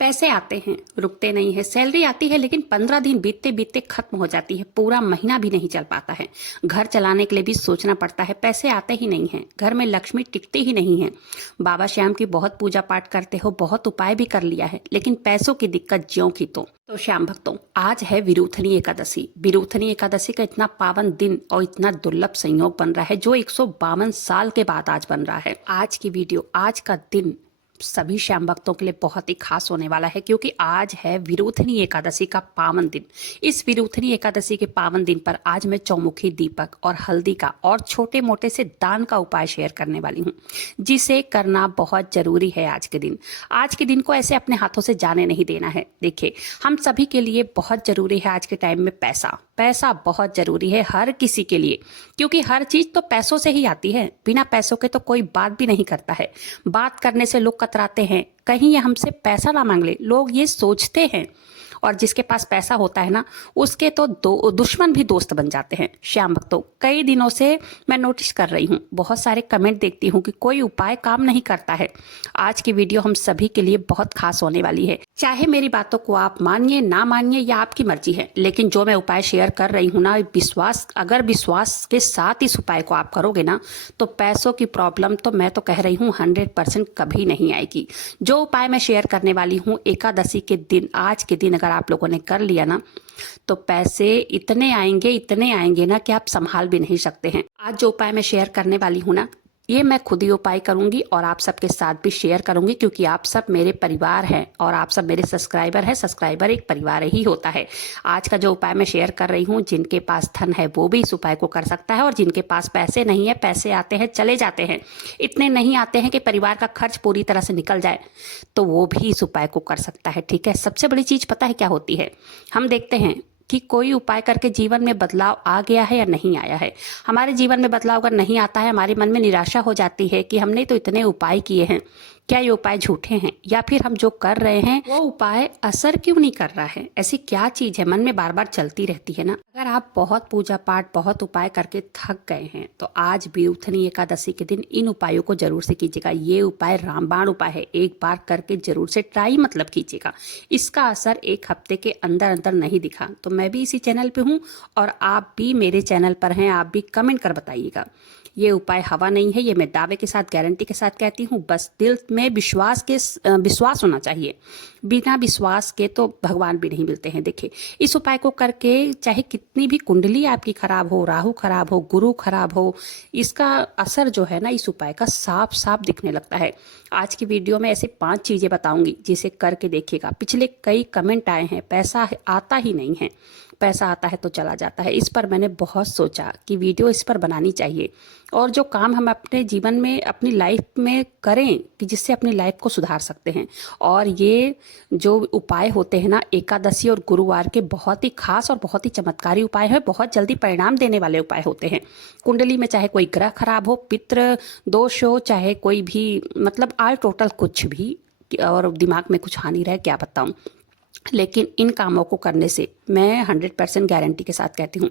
पैसे आते हैं, रुकते नहीं है। सैलरी आती है लेकिन 15 दिन बीतते बीतते खत्म हो जाती है, पूरा महीना भी नहीं चल पाता है। घर चलाने के लिए भी सोचना पड़ता है, पैसे आते ही नहीं हैं, घर में लक्ष्मी टिकती ही नहीं है। बाबा श्याम की बहुत पूजा पाठ करते हो, बहुत उपाय भी कर लिया है, लेकिन पैसों की दिक्कत ज्यों की तो श्याम भक्तों, आज है विरूथनी एकादशी। विरूथनी एकादशी का इतना पावन दिन और इतना दुर्लभ संयोग बन रहा है, जो 152 साल के बाद आज बन रहा है। आज की वीडियो, आज का दिन सभी श्याम भक्तों के लिए बहुत ही खास होने वाला है, क्योंकि आज है विरूथनी एकादशी का पावन दिन। इस विरूथनी एकादशी के पावन दिन पर आज मैं चौमुखी दीपक और हल्दी का और छोटे मोटे से दान का उपाय शेयर करने वाली हूँ, जिसे करना बहुत जरूरी है। आज के दिन, आज के दिन को ऐसे अपने हाथों से जाने नहीं देना है। देखिए, हम सभी के लिए बहुत जरूरी है आज के टाइम में पैसा। पैसा बहुत जरूरी है हर किसी के लिए, क्योंकि हर चीज तो पैसों से ही आती है। बिना पैसों के तो कोई बात भी नहीं करता है। बात करने से लोग कतराते हैं, कहीं ये हमसे पैसा ना मांग ले, लोग ये सोचते हैं। और जिसके पास पैसा होता है ना, उसके तो दुश्मन भी दोस्त बन जाते हैं। श्याम भक्तों, कई दिनों से मैं नोटिस कर रही हूँ, बहुत सारे कमेंट देखती हूँ कि कोई उपाय काम नहीं करता है। आज की वीडियो हम सभी के लिए बहुत खास होने वाली है। चाहे मेरी बातों को आप मानिए ना मानिए, या आपकी मर्जी है, लेकिन जो मैं उपाय शेयर कर रही हूँ ना, अगर विश्वास के साथ इस उपाय को आप करोगे ना, तो पैसों की प्रॉब्लम तो मैं तो कह रही हूँ 100% कभी नहीं आएगी। जो उपाय मैं शेयर करने वाली हूँ, एकादशी के दिन, आज के दिन अगर आप लोगों ने कर लिया ना, तो पैसे इतने आएंगे ना कि आप संभाल भी नहीं सकते हैं। आज जो उपाय मैं शेयर करने वाली हूँ ना, ये मैं खुद ही उपाय करूंगी और आप सबके साथ भी शेयर करूंगी, क्योंकि आप सब मेरे परिवार हैं और आप सब मेरे सब्सक्राइबर हैं। सब्सक्राइबर एक परिवार ही होता है। आज का जो उपाय मैं शेयर कर रही हूँ, जिनके पास धन है वो भी इस उपाय को कर सकता है, और जिनके पास पैसे नहीं है, पैसे आते हैं चले जाते हैं, इतने नहीं आते हैं कि परिवार का खर्च पूरी तरह से निकल जाए, तो वो भी इस उपाय को कर सकता है। ठीक है, सबसे बड़ी चीज पता है क्या होती है? हम देखते हैं कि कोई उपाय करके जीवन में बदलाव आ गया है या नहीं आया है। हमारे जीवन में बदलाव अगर नहीं आता है, हमारे मन में निराशा हो जाती है कि हमने तो इतने उपाय किए हैं, क्या ये उपाय झूठे हैं, या फिर हम जो कर रहे हैं वो उपाय असर क्यों नहीं कर रहा है? ऐसी क्या चीज है, मन में बार बार चलती रहती है ना। अगर आप बहुत पूजा पाठ, बहुत उपाय करके थक गए हैं, तो आज विरूथनी एकादशी के दिन इन उपायों को जरूर से कीजिएगा। ये उपाय रामबाण उपाय है, एक बार करके जरूर से ट्राई मतलब कीजिएगा। इसका असर एक हफ्ते के अंदर अंदर नहीं दिखा तो मैं भी इसी चैनल पे हूँ और आप भी मेरे चैनल पर हैं, आप भी कमेंट कर बताइएगा। ये उपाय हवा नहीं है, ये मैं दावे के साथ, गारंटी के साथ कहती हूँ। बस दिल में विश्वास होना चाहिए। बिना विश्वास के तो भगवान भी नहीं मिलते हैं। देखिए, इस उपाय को करके चाहे कितनी भी कुंडली आपकी खराब हो, राहु खराब हो, गुरु खराब हो, इसका असर जो है ना इस उपाय का साफ साफ दिखने लगता है। आज की वीडियो में ऐसे 5 चीजें बताऊंगी, जिसे करके देखिएगा। पिछले कई कमेंट आए हैं, पैसा आता ही नहीं है, पैसा आता है तो चला जाता है। इस पर मैंने बहुत सोचा कि वीडियो इस पर बनानी चाहिए, और जो काम हम अपने जीवन में, अपनी लाइफ में करें कि जिससे अपनी लाइफ को सुधार सकते हैं। और ये जो उपाय होते हैं ना, एकादशी और गुरुवार के, बहुत ही खास और बहुत ही चमत्कारी उपाय है, बहुत जल्दी परिणाम देने वाले उपाय होते हैं। कुंडली में चाहे कोई ग्रह खराब हो, पितृ दोष हो, चाहे कोई भी, मतलब ऑल टोटल कुछ भी, और दिमाग में कुछ हानि रहे, क्या बताऊं। लेकिन इन कामों को करने से मैं 100% गारंटी के साथ कहती हूँ,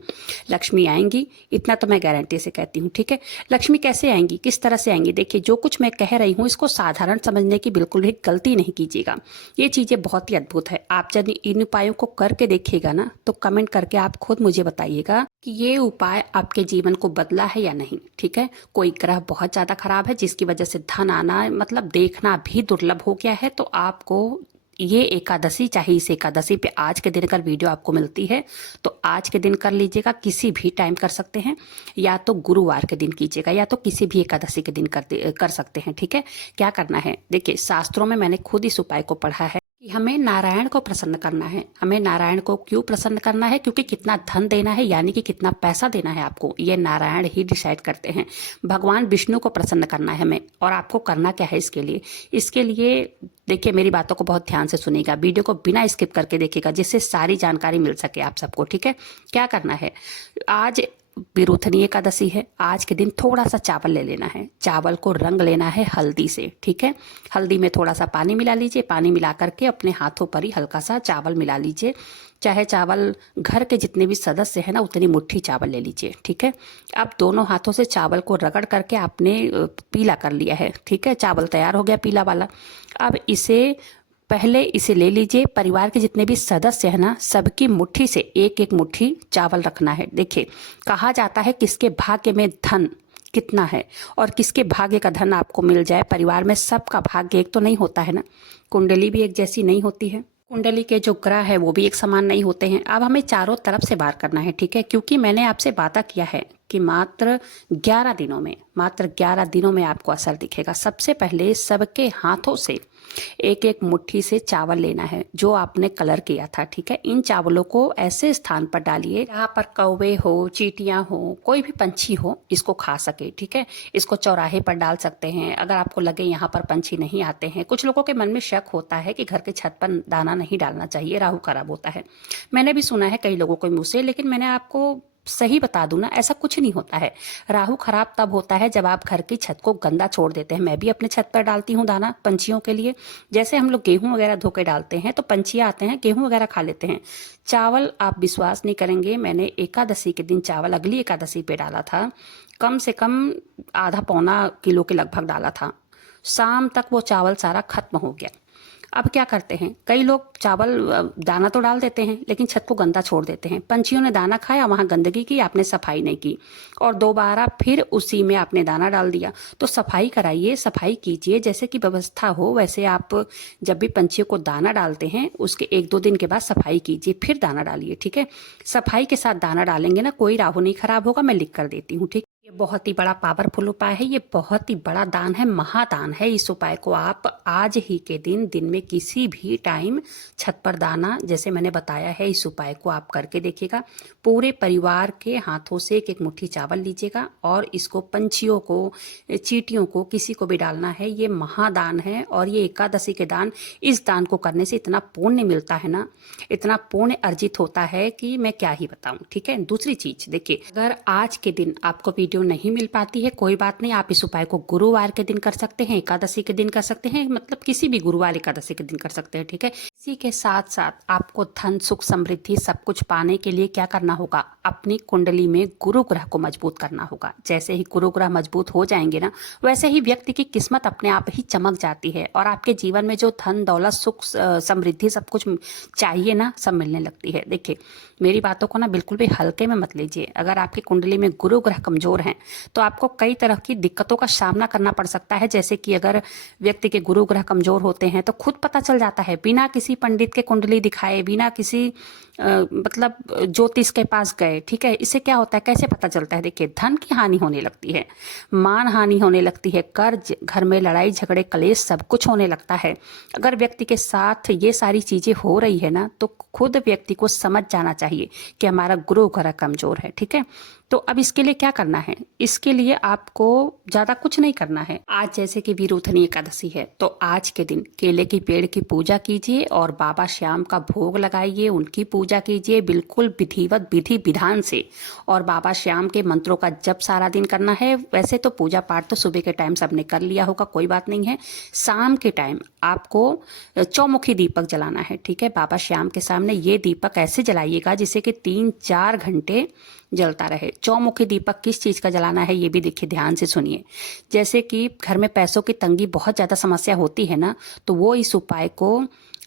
लक्ष्मी आएंगी। इतना तो मैं गारंटी से कहती हूँ। ठीक है, लक्ष्मी कैसे आएंगी, किस तरह से आएंगी? देखिए, जो कुछ मैं कह रही हूँ, इसको साधारण समझने की बिल्कुल भी गलती नहीं कीजिएगा। ये चीज़ें बहुत ही अद्भुत है। आप जब इन उपायों को करके देखिएगा ना, तो कमेंट करके आप खुद मुझे बताइएगा कि ये उपाय आपके जीवन को बदला है या नहीं। ठीक है, कोई ग्रह बहुत ज़्यादा खराब है, जिसकी वजह से धन आना मतलब देखना भी दुर्लभ हो गया है, तो आपको ये एकादशी, चाहे इस एकादशी पे आज के दिन अगर वीडियो आपको मिलती है, तो आज के दिन कर लीजिएगा। किसी भी टाइम कर सकते हैं, या तो गुरुवार के दिन कीजिएगा, या तो किसी भी एकादशी के दिन कर सकते हैं। ठीक है, क्या करना है? देखिए, शास्त्रों में मैंने खुद इस उपाय को पढ़ा है कि हमें नारायण को प्रसन्न करना है। हमें नारायण को क्यों प्रसन्न करना है? क्योंकि कितना धन देना है, यानी कि कितना पैसा देना है आपको, ये नारायण ही डिसाइड करते हैं। भगवान विष्णु को प्रसन्न करना है हमें। और आपको करना क्या है इसके लिए देखिए, मेरी बातों को बहुत ध्यान से सुनिएगा, वीडियो को बिना स्किप करके देखिएगा, जिससे सारी जानकारी मिल सके आप सबको। ठीक है, क्या करना है? आज विरूथनी एकादशी है, आज के दिन थोड़ा सा चावल ले लेना है। चावल को रंग लेना है हल्दी से। ठीक है, हल्दी में थोड़ा सा पानी मिला लीजिए, पानी मिला करके अपने हाथों पर ही हल्का सा चावल मिला लीजिए। चाहे चावल घर के जितने भी सदस्य हैं ना, उतनी मुट्ठी चावल ले लीजिए। ठीक है, अब दोनों हाथों से चावल को रगड़ करके आपने पीला कर लिया है। ठीक है, चावल तैयार हो गया पीला वाला। अब इसे पहले इसे ले लीजिए। परिवार के जितने भी सदस्य हैं ना, सबकी मुट्ठी से एक एक मुट्ठी चावल रखना है। देखिए, कहा जाता है किसके भाग्य में धन कितना है और किसके भाग्य का धन आपको मिल जाए। परिवार में सबका भाग्य एक तो नहीं होता है ना, कुंडली भी एक जैसी नहीं होती है, कुंडली के जो ग्रह है वो भी एक समान नहीं होते हैं। अब हमें चारों तरफ से वार करना है, ठीक है, क्योंकि मैंने आपसे वादा किया है कि मात्र 11 दिनों में आपको असर दिखेगा। सबसे पहले सबके हाथों से एक एक मुट्ठी से चावल लेना है जो आपने कलर किया था, ठीक है। इन चावलों को ऐसे स्थान पर डालिए जहाँ पर कौवे हो, चींटियां हो, कोई भी पंछी हो इसको खा सके, ठीक है। इसको चौराहे पर डाल सकते हैं अगर आपको लगे यहाँ पर पंछी नहीं आते हैं। कुछ लोगों के मन में शक होता है कि घर के छत पर दाना नहीं डालना चाहिए, राहु खराब होता है। मैंने भी सुना है कई लोगों के मुँह से, लेकिन मैंने आपको सही बता दूं ना, ऐसा कुछ नहीं होता है। राहु खराब तब होता है जब आप घर की छत को गंदा छोड़ देते हैं। मैं भी अपने छत पर डालती हूँ दाना पंछियों के लिए। जैसे हम लोग गेहूं वगैरह धो के डालते हैं तो पंछी आते हैं, गेहूं वगैरह खा लेते हैं। चावल आप विश्वास नहीं करेंगे, मैंने एकादशी के दिन चावल अगली एकादशी पे डाला था, कम से कम आधा पौना किलो के लगभग डाला था। शाम तक वो चावल सारा खत्म हो गया। अब क्या करते हैं, कई लोग चावल दाना तो डाल देते हैं लेकिन छत को गंदा छोड़ देते हैं। पंछियों ने दाना खाया, वहां गंदगी की, आपने सफाई नहीं की और दोबारा फिर उसी में आपने दाना डाल दिया। तो सफाई कराइए, सफाई कीजिए, जैसे कि व्यवस्था हो वैसे आप जब भी पंछियों को दाना डालते हैं उसके 1-2 दिन के बाद सफाई कीजिए, फिर दाना डालिए, ठीक है। सफाई के साथ दाना डालेंगे ना, कोई राहु नहीं खराब होगा। मैं लिख कर देती हूँ, ठीक। ये बहुत ही बड़ा पावरफुल उपाय है, ये बहुत ही बड़ा दान है, महादान है। इस उपाय को आप आज ही के दिन में किसी भी टाइम छत पर दाना, जैसे मैंने बताया है, इस उपाय को आप करके देखिएगा। पूरे परिवार के हाथों से एक एक मुट्ठी चावल लीजिएगा और इसको पंछियों को, चींटियों को, किसी को भी डालना है। ये महादान है और ये एकादशी के दान, इस दान को करने से इतना पुण्य मिलता है ना, इतना पुण्य अर्जित होता है कि मैं क्या ही बताऊं, ठीक है। दूसरी चीज देखिए, अगर आज के दिन आपको वीडियो नहीं मिल पाती है, कोई बात नहीं, आप इस उपाय को गुरुवार के दिन कर सकते हैं, एकादशी के दिन कर सकते हैं, मतलब किसी भी गुरुवार एकादशी के दिन कर सकते हैं, ठीक है। इसी के साथ साथ आपको धन, सुख, समृद्धि सब कुछ पाने के लिए क्या करना होगा, अपनी कुंडली में गुरु ग्रह को मजबूत करना होगा। जैसे ही गुरु ग्रह मजबूत हो जाएंगे ना, वैसे ही व्यक्ति की किस्मत अपने आप ही चमक जाती है और आपके जीवन में जो धन, दौलत, सुख, समृद्धि सब कुछ चाहिए ना, सब मिलने लगती है। देखिए, मेरी बातों को ना बिल्कुल भी हल्के में मत लीजिए। अगर आपकी कुंडली में गुरु ग्रह कमजोर हैं तो आपको कई तरह की दिक्कतों का सामना करना पड़ सकता है। जैसे कि अगर व्यक्ति के गुरु ग्रह कमजोर होते हैं तो खुद पता चल जाता है, बिना किसी पंडित के कुंडली दिखाए, बिना किसी मतलब ज्योतिष के पास गए, ठीक है। इससे क्या होता है, कैसे पता चलता है, देखिए, धन की हानि होने लगती है, मान हानि होने लगती है, कर्ज, घर में लड़ाई झगड़े कलेश सब कुछ होने लगता है। अगर व्यक्ति के साथ ये सारी चीजें हो रही है ना, तो खुद व्यक्ति को समझ जाना चाहिए कि हमारा गुरु ग्रह कमजोर है, ठीक है। तो अब इसके लिए क्या करना है, इसके लिए आपको ज्यादा कुछ नहीं करना है। आज जैसे कि वीरूथनी एकादशी है तो आज के दिन केले की पेड़ की पूजा कीजिए और बाबा श्याम का भोग लगाइए, उनकी पूजा कीजिए बिल्कुल विधिवत, विधि विधान से। और बाबा श्याम के मंत्रों का जप सारा दिन करना है। वैसे तो पूजा पाठ तो सुबह के टाइम सबने कर लिया होगा, कोई बात नहीं है। शाम के टाइम आपको चौमुखी दीपक जलाना है, ठीक है। बाबा श्याम के सामने ये दीपक ऐसे जलाइएगा जिससे कि 3-4 घंटे जलता रहे। चौमुखी दीपक किस चीज का जलाना है ये भी देखिए, ध्यान से सुनिए। जैसे कि घर में पैसों की तंगी, बहुत ज्यादा समस्या होती है ना, तो वो इस उपाय को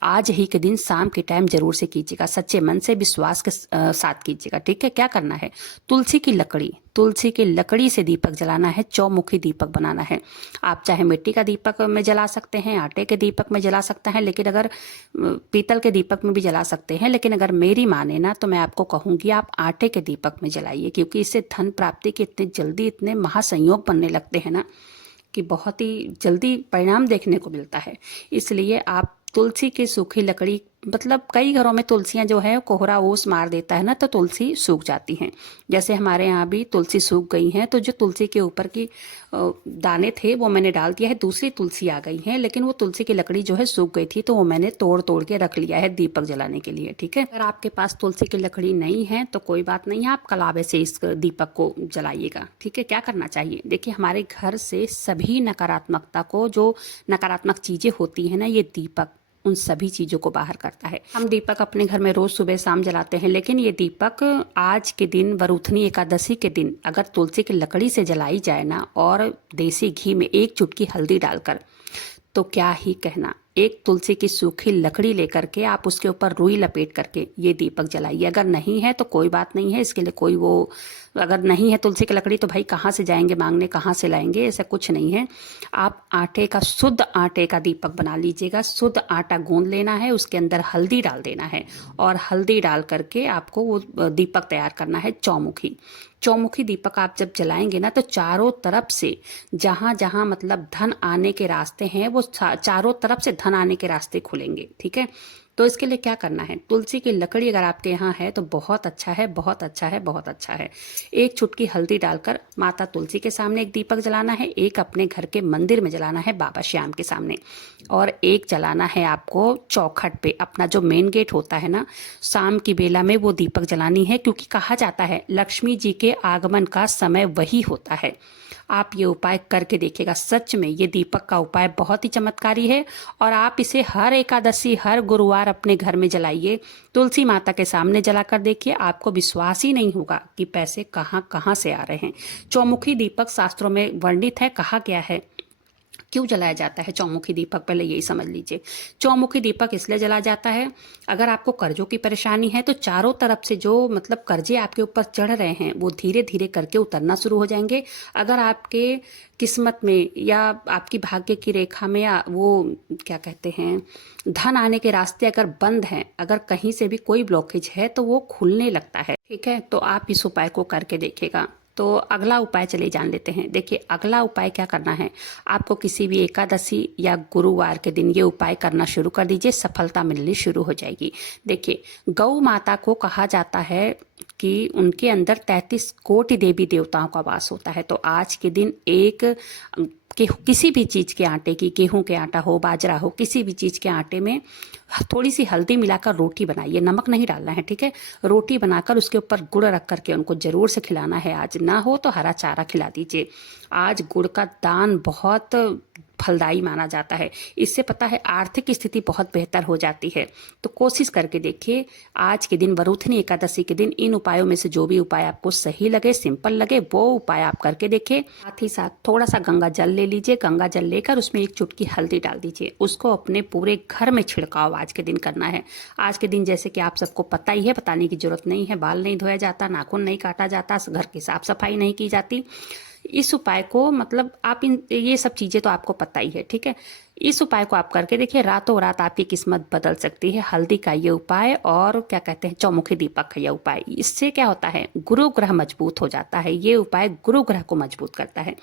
आज ही के दिन शाम के टाइम जरूर से कीजिएगा, सच्चे मन से विश्वास के साथ कीजिएगा, ठीक है। क्या करना है, तुलसी की लकड़ी से दीपक जलाना है, चौमुखी दीपक बनाना है। आप चाहे मिट्टी का दीपक में जला सकते हैं, आटे के दीपक में जला सकते हैं, लेकिन अगर पीतल के दीपक में भी जला सकते हैं, लेकिन अगर मेरी माने ना तो मैं आपको कहूंगी आप आटे के दीपक में जलाइए, क्योंकि इससे धन प्राप्ति के इतने जल्दी इतने महासंयोग बनने लगते हैं ना कि बहुत ही जल्दी परिणाम देखने को मिलता है। इसलिए आप तुलसी की सूखी लकड़ी, मतलब कई घरों में तुलसियां जो है कोहरा ओस मार देता है ना, तो तुलसी सूख जाती हैं। जैसे हमारे यहाँ भी तुलसी सूख गई हैं, तो जो तुलसी के ऊपर की दाने थे वो मैंने डाल दिया है, दूसरी तुलसी आ गई है, लेकिन वो तुलसी की लकड़ी जो है सूख गई थी, तो वो मैंने तोड़ तोड़ के रख लिया है दीपक जलाने के लिए, ठीक है। अगर आपके पास तुलसी की लकड़ी नहीं है तो कोई बात नहीं है, आप कलावे से इस दीपक को जलाइएगा, ठीक है। क्या करना चाहिए, देखिए, हमारे घर से सभी नकारात्मकता को, जो नकारात्मक चीजें होती है ना, ये दीपक उन सभी चीजों को बाहर करता है। हम दीपक अपने घर में रोज सुबह शाम जलाते हैं, लेकिन ये दीपक आज के दिन, वरूथनी एकादशी के दिन, अगर तुलसी की लकड़ी से जलाई जाए ना और देसी घी में 1 चुटकी हल्दी डालकर, तो क्या ही कहना, एक तुलसी की सूखी लकड़ी लेकर के आप उसके ऊपर रुई लपेट करके ये दीपक जलाइए। अगर नहीं है तो कोई बात नहीं है, इसके लिए कोई वो, अगर नहीं है तुलसी की लकड़ी तो भाई कहाँ से जाएंगे मांगने, कहाँ से लाएंगे, ऐसा कुछ नहीं है। आप आटे का, शुद्ध आटे का दीपक बना लीजिएगा। शुद्ध आटा गूंद लेना है, उसके अंदर हल्दी डाल देना है और हल्दी डाल करके आपको वो दीपक तैयार करना है चौमुखी। चौमुखी दीपक आप जब जलाएंगे ना तो चारों तरफ से जहां जहां मतलब धन आने के रास्ते हैं वो चारों तरफ से धन आने के रास्ते खुलेंगे। ठीक है, तो इसके लिए क्या करना है, तुलसी की लकड़ी अगर आपके यहाँ है तो बहुत अच्छा है, बहुत अच्छा है, बहुत अच्छा है। एक चुटकी हल्दी डालकर माता तुलसी के सामने एक दीपक जलाना है, एक अपने घर के मंदिर में जलाना है बाबा श्याम के सामने, और एक जलाना है आपको चौखट पे, अपना जो मेन गेट होता है ना, शाम की बेला में वो दीपक जलानी है। क्योंकि कहा जाता है लक्ष्मी जी के आगमन का समय वही होता है। आप ये उपाय करके देखिएगा, सच में ये दीपक का उपाय बहुत ही चमत्कारी है। और आप इसे हर एकादशी, हर गुरुवार अपने घर में जलाइए, तुलसी माता के सामने जलाकर देखिए, आपको विश्वास ही नहीं होगा कि पैसे कहाँ कहाँ से आ रहे हैं। चौमुखी दीपक शास्त्रों में वर्णित है, कहा गया है। क्यों जलाया जाता है चौमुखी दीपक, पहले यही समझ लीजिए। चौमुखी दीपक इसलिए जलाया जाता है, अगर आपको कर्जों की परेशानी है तो चारों तरफ से जो मतलब कर्जे आपके ऊपर चढ़ रहे हैं वो धीरे धीरे करके उतरना शुरू हो जाएंगे। अगर आपके किस्मत में या आपकी भाग्य की रेखा में वो क्या कहते हैं, धन आने के रास्ते अगर बंद हैं, अगर कहीं से भी कोई ब्लॉकेज है तो वो खुलने लगता है। ठीक है, तो आप इस उपाय को करके देखिएगा। तो अगला उपाय चलिए जान लेते हैं। देखिए अगला उपाय क्या करना है, आपको किसी भी एकादशी या गुरुवार के दिन ये उपाय करना शुरू कर दीजिए, सफलता मिलनी शुरू हो जाएगी। देखिए गौ माता को कहा जाता है कि उनके अंदर 33 कोटि देवी देवताओं का वास होता है। तो आज के दिन एक किसी भी चीज़ के आटे की, गेहूं के आटा हो, बाजरा हो, किसी भी चीज़ के आटे में थोड़ी सी हल्दी मिलाकर रोटी बनाइए, नमक नहीं डालना है। ठीक है, रोटी बनाकर उसके ऊपर गुड़ रख करके उनको जरूर से खिलाना है। आज ना हो तो हरा चारा खिला दीजिए। आज गुड़ का दान बहुत फलदायी माना जाता है, इससे पता है आर्थिक स्थिति बहुत बेहतर हो जाती है। तो कोशिश करके देखिए, आज के दिन वरुथनी एकादशी के दिन इन उपायों में से जो भी उपाय आपको सही लगे, सिंपल लगे, वो उपाय आप करके देखिए। साथ ही साथ थोड़ा सा गंगा जल ले लीजिए, गंगा जल लेकर उसमें एक चुटकी हल्दी डाल दीजिए, उसको अपने पूरे घर में छिड़काव आज के दिन करना है। आज के दिन जैसे कि आप सबको पता ही है, बताने की जरूरत नहीं है, बाल नहीं धोया जाता, नाखून नहीं काटा जाता, घर की साफ सफाई नहीं की जाती। इस उपाय को मतलब आप ये सब चीज़ें तो आपको पता ही है। ठीक है, इस उपाय को आप करके देखिए, रातों रात आपकी किस्मत बदल सकती है। हल्दी का ये उपाय और क्या कहते हैं चौमुखी दीपक का ये उपाय, इससे क्या होता है, गुरु ग्रह मजबूत हो जाता है। ये उपाय गुरु ग्रह को मजबूत करता है।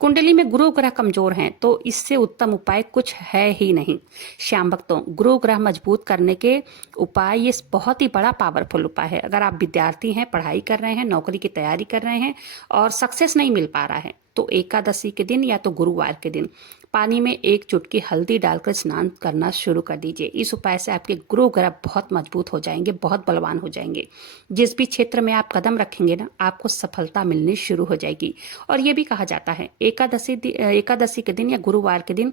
कुंडली में गुरु ग्रह कमजोर हैं तो इससे उत्तम उपाय कुछ है ही नहीं। श्याम भक्तों, गुरु ग्रह मजबूत करने के उपाय ये बहुत ही बड़ा पावरफुल उपाय है। अगर आप विद्यार्थी हैं, पढ़ाई कर रहे हैं, नौकरी की तैयारी कर रहे हैं और सक्सेस नहीं मिल पा रहा है, तो एकादशी के दिन या तो गुरुवार के दिन पानी में एक चुटकी हल्दी डालकर स्नान करना शुरू कर दीजिए। इस उपाय से आपके गुरु ग्रह बहुत मजबूत हो जाएंगे, बहुत बलवान हो जाएंगे। जिस भी क्षेत्र में आप कदम रखेंगे ना, आपको सफलता मिलनी शुरू हो जाएगी। और ये भी कहा जाता है एकादशी के दिन या गुरुवार के दिन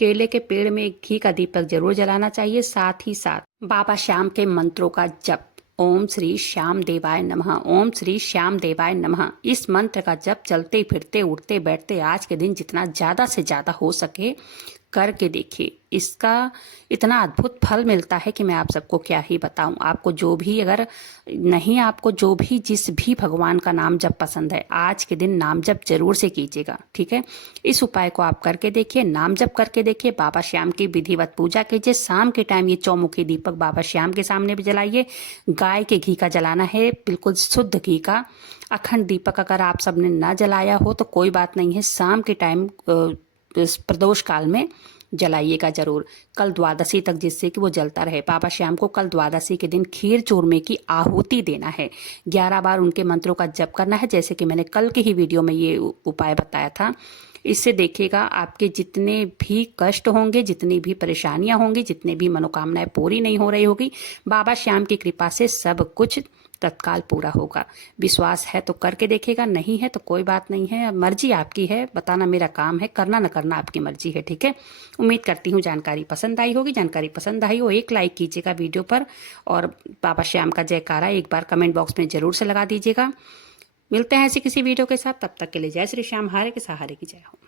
केले के पेड़ में घी का दीपक जरूर जलाना चाहिए। साथ ही साथ बाबा श्याम के मंत्रों का जप, ओम श्री श्याम देवाय नमः, ओम श्री श्याम देवाय नमः, इस मंत्र का जप चलते फिरते उठते बैठते आज के दिन जितना ज़्यादा से ज़्यादा हो सके करके देखिए। इसका इतना अद्भुत फल मिलता है कि मैं आप सबको क्या ही बताऊं। आपको जो भी, अगर नहीं आपको जो भी जिस भी भगवान का नाम जप पसंद है, आज के दिन नाम जप जरूर से कीजिएगा। ठीक है, इस उपाय को आप करके देखिए, नाम जप करके देखिए, बाबा श्याम की विधिवत पूजा कीजिए। शाम के टाइम ये चौमुखी दीपक बाबा श्याम के सामने भी जलाइए। गाय के घी का जलाना है, बिल्कुल शुद्ध घी का। अखंड दीपक अगर आप सबने ना जलाया हो तो कोई बात नहीं है, शाम के टाइम प्रदोष काल में जलाइएगा जरूर, कल द्वादशी तक, जिससे कि वो जलता रहे। बाबा श्याम को कल द्वादशी के दिन खीर चूरमे की आहुति देना है। 11 बार उनके मंत्रों का जप करना है, जैसे कि मैंने कल के ही वीडियो में ये उपाय बताया था। इससे देखिएगा आपके जितने भी कष्ट होंगे, जितनी भी परेशानियां होंगी, जितने भी मनोकामनाएं पूरी नहीं हो रही होगी, बाबा श्याम की कृपा से सब कुछ तत्काल पूरा होगा। विश्वास है तो करके देखिएगा, नहीं है तो कोई बात नहीं है, मर्जी आपकी है, बताना मेरा काम है, करना न करना आपकी मर्जी है। ठीक है, उम्मीद करती हूँ जानकारी पसंद आई होगी। जानकारी पसंद आई हो एक लाइक कीजिएगा वीडियो पर, और बाबा श्याम का जयकारा एक बार कमेंट बॉक्स में जरूर से लगा दीजिएगा। मिलते हैं ऐसी किसी वीडियो के साथ, तब तक के लिए जय श्री श्याम, हारे के सहारे की जय हो।